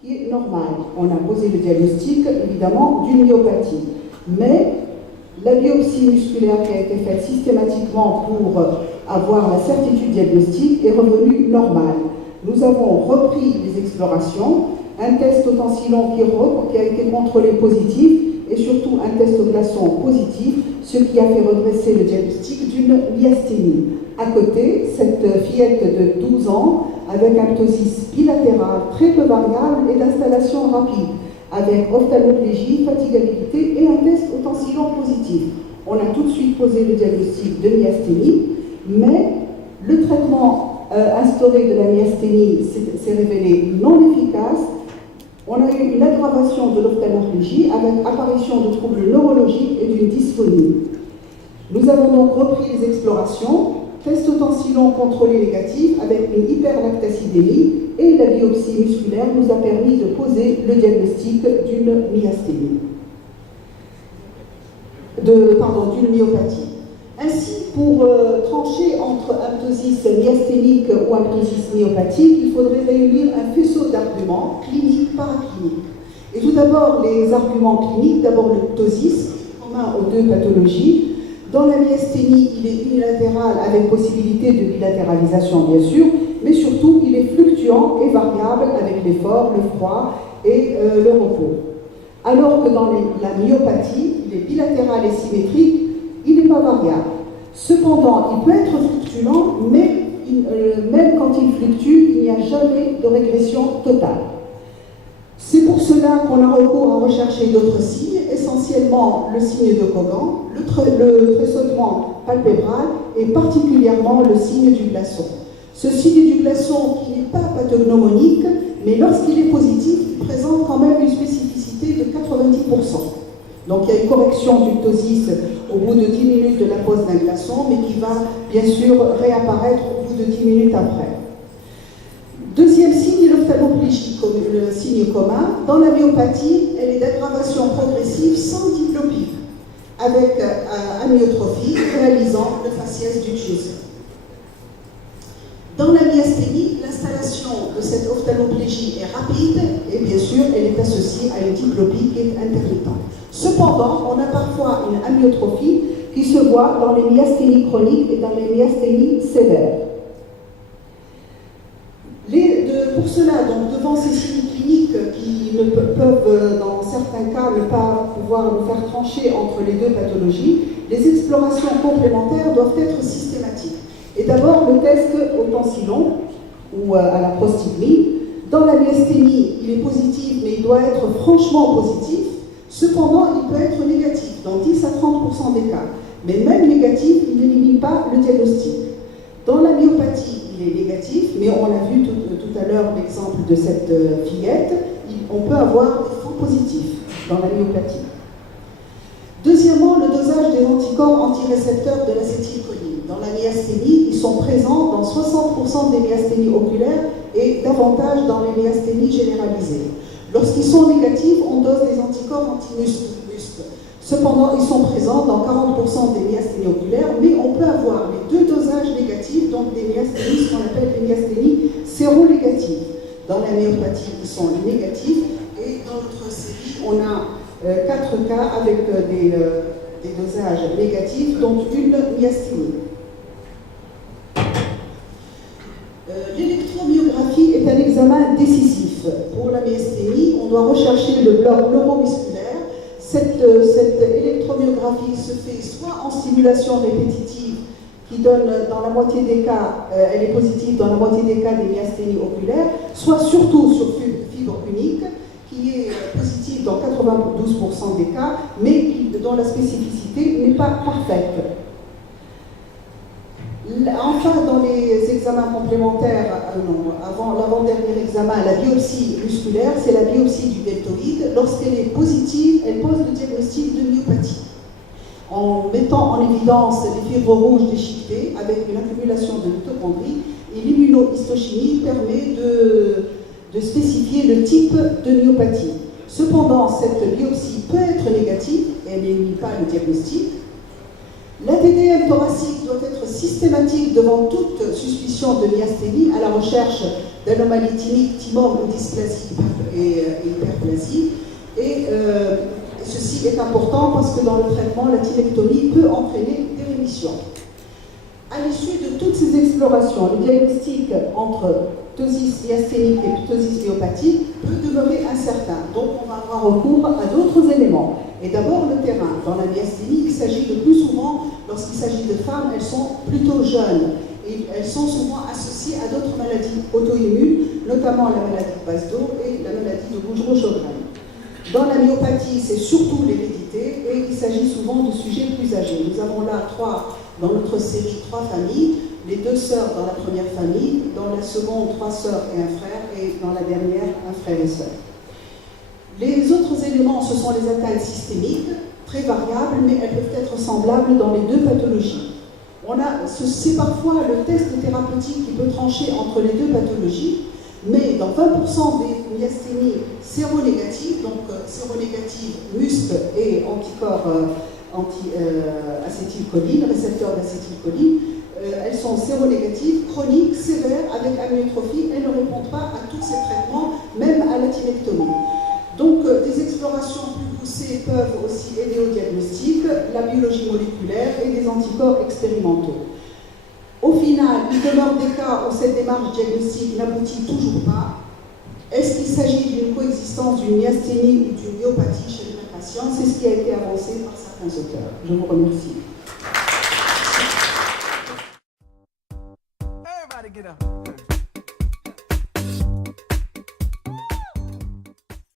Qui est normal. On a posé le diagnostic, évidemment, d'une myopathie. Mais la biopsie musculaire qui a été faite systématiquement pour avoir la certitude diagnostique est revenue normale. Nous avons repris les explorations, un test au tensilon qui a été contrôlé positif et surtout un test au glaçon positif, ce qui a fait redresser le diagnostic d'une myasthénie. À côté, cette fillette de 12 ans avec un ptosis bilatéral très peu variable et d'installation rapide, avec ophtalmoplégie, fatigabilité et un test au tensilon positif. On a tout de suite posé le diagnostic de myasthénie, mais le traitement instauré de la myasthénie s'est révélé non efficace. On a eu une aggravation de l'ophtalmoplégie avec apparition de troubles neurologiques et d'une dysphonie. Nous avons donc repris les explorations, test au tensilon contrôlé négatif avec une hyperlactacidémie et la biopsie musculaire nous a permis de poser le diagnostic d'une myasthénie. D'une myopathie. Ainsi, pour trancher entre un ptosis myasthénique ou un ptosis myopathique, il faudrait réunir un faisceau d'arguments cliniques, paracliniques. Et tout d'abord, les arguments cliniques, d'abord le ptosis, commun aux deux pathologies. Dans la myasthénie, il est unilatéral avec possibilité de bilatéralisation, bien sûr, mais surtout, il est fluctuant et variable avec l'effort, le froid et le repos. Alors que dans la myopathie, il est bilatéral et symétrique, il n'est pas variable. Cependant, il peut être fluctuant, mais même quand il fluctue, il n'y a jamais de régression totale. C'est pour cela qu'on a recours à rechercher d'autres signes, essentiellement le signe de Cogan, le tressautement palpébral et particulièrement le signe du glaçon. Ce signe du glaçon qui n'est pas pathognomonique, mais lorsqu'il est positif, il présente quand même une spécificité de 90%. Donc il y a une correction du ptosis au bout de 10 minutes de la pose d'un glaçon, mais qui va bien sûr réapparaître au bout de 10 minutes après. Deuxième signe, l'ophtalmoplégie, le signe commun. Dans la myopathie, elle est d'aggravation progressive sans diplopie, avec amyotrophie réalisant le faciès du Chiusa. Dans la myasthénie, l'installation de cette ophtalmoplégie est rapide et bien sûr, elle est associée à une diplopie qui est intermittente. Cependant, on a parfois une amyotrophie qui se voit dans les myasthénies chroniques et dans les myasthénies sévères. Pour cela, donc, devant ces signes cliniques qui peuvent, dans certains cas, ne pas pouvoir nous faire trancher entre les deux pathologies, les explorations complémentaires doivent être systématiques. Et d'abord, le test au tensilon ou à la prostigmie. Dans la myasthénie, il est positif, mais il doit être franchement positif. Cependant, il peut être négatif dans 10 à 30% des cas. Mais même négatif, il n'élimine pas le diagnostic. Dans la myopathie, il est négatif, mais on a vu tout à l'heure l'exemple de cette fillette, on peut avoir des faux positifs dans la myopathie. Deuxièmement, le dosage des anticorps antirécepteurs de l'acétylcholine. Dans la myasthénie, ils sont présents dans 60% des myasthénies oculaires et davantage dans les myasthénies généralisées. Lorsqu'ils sont négatifs, on dose des anticorps anti-muscle. Cependant, ils sont présents dans 40% des myasthénies oculaires, mais on peut avoir les deux dosages négatifs, donc des myasthénies, ce qu'on appelle des myasthénies séronégatives. Dans la myopathie, ils sont négatifs, et dans notre série, on a 4 cas avec des dosages négatifs, dont une myasthénie. L'électromyographie est un examen décisif. Pour la myasthénie, on doit rechercher le bloc neuromusculaire. Cette électromyographie se fait soit en stimulation répétitive, qui donne dans la moitié des cas, elle est positive dans la moitié des cas des myasthénies oculaires, soit surtout sur fibre unique, qui est positive dans 92% des cas, mais dont la spécificité n'est pas parfaite. Enfin, dans les examens complémentaires, avant l'avant-dernier examen, la biopsie musculaire, c'est la biopsie du deltoïde. Lorsqu'elle est positive, elle pose le diagnostic de myopathie, en mettant en évidence les fibres rouges déchiquetées avec une accumulation de mitochondries, et l'immunohistochimie permet de spécifier le type de myopathie. Cependant, cette biopsie peut être négative, et elle n'élimine pas le diagnostic. L'ATDM thoracique doit être systématique devant toute suspicion de myasthénie à la recherche d'anomalies thymiques, thymome ou dysplasie et hyperplasie. Et ceci est important parce que dans le traitement, la thymectomie peut entraîner des rémissions. À l'issue de toutes ces explorations, le diagnostic entre ptosis myasthénique et ptosis myopathique peut demeurer incertain. Donc on va avoir recours à d'autres éléments. Et d'abord le terrain. Dans la myasthénie, il s'agit le plus souvent, lorsqu'il s'agit de femmes, elles sont plutôt jeunes. Et elles sont souvent associées à d'autres maladies auto-immunes, notamment la maladie de Basedow et la maladie de Bougreau-Sjogren. Dans la myopathie, c'est surtout l'hérédité et il s'agit souvent de sujets plus âgés. Nous avons là dans notre série, 3 familles, les 2 sœurs dans la première famille, dans la seconde, 3 sœurs et un frère, et dans la dernière, un frère et sœur. Les autres éléments, ce sont les atteintes systémiques, très variables, mais elles peuvent être semblables dans les 2 pathologies. C'est parfois le test thérapeutique qui peut trancher entre les 2 pathologies, mais dans 20% des myasthénies séronégatives, donc séronégatives, muscles et anticorps anti-acétylcholine, récepteurs d'acétylcholine, elles sont séronégatives, chroniques, sévères, avec amyotrophie, elles ne répondent pas à tous ces traitements, même à la thymectomie. Donc, des explorations plus poussées peuvent aussi aider au diagnostic, la biologie moléculaire et des anticorps expérimentaux. Au final, il demeure des cas où cette démarche diagnostique n'aboutit toujours pas. Est-ce qu'il s'agit d'une coexistence d'une myasthénie ou d'une myopathie chez les patients? C'est ce qui a été avancé par certains auteurs. Je vous remercie.